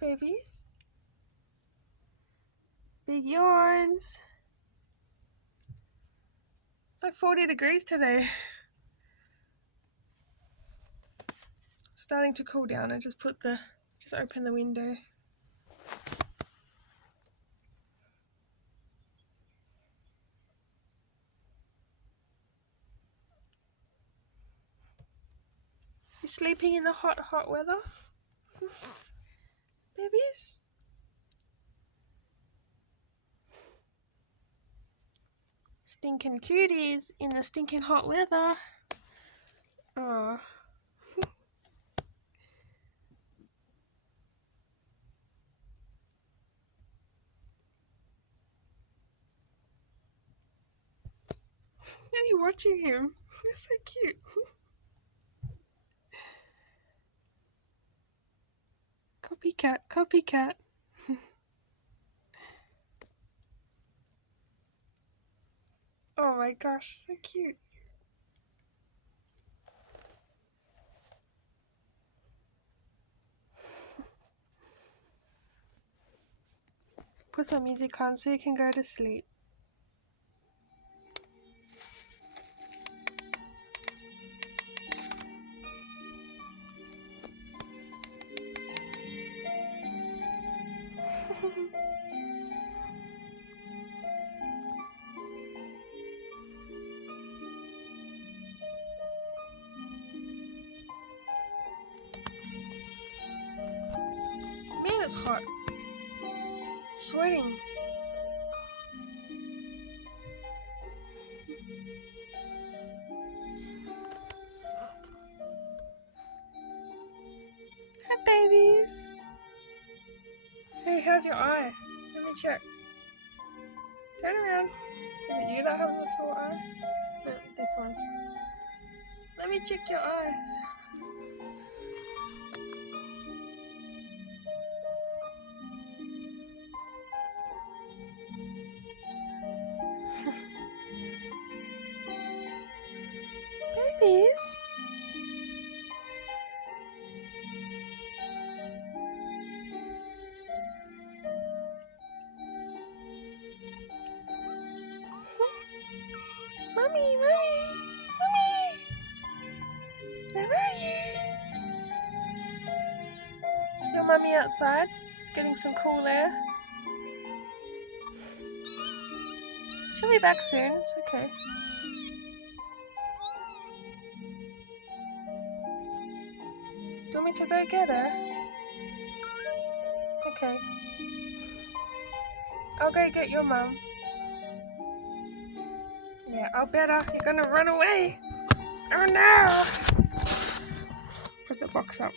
babies. Big yawns. It's like 40 degrees today. Starting to cool down. I just open the window. You sleeping in the hot weather? Babies? Stinking cuties in the stinking hot weather. Aww. Are you watching him? You're so cute. Copycat. Oh my gosh, so cute. Put some music on so you can go to sleep. Man, it's hot. Sweating. Hi, babies. Hey, how's your eye? Let me check. Turn around. Is it you that has the sore eye? No, this one. Let me check your eye. Babies? Mommy! Where are you? Your mommy outside, getting some cool air. She'll be back soon, it's okay. Do you want me to go get her? Okay. I'll go get your mum. Yeah, I'll better. You're gonna run away. Oh no! Put the box up.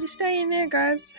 You stay in there, guys.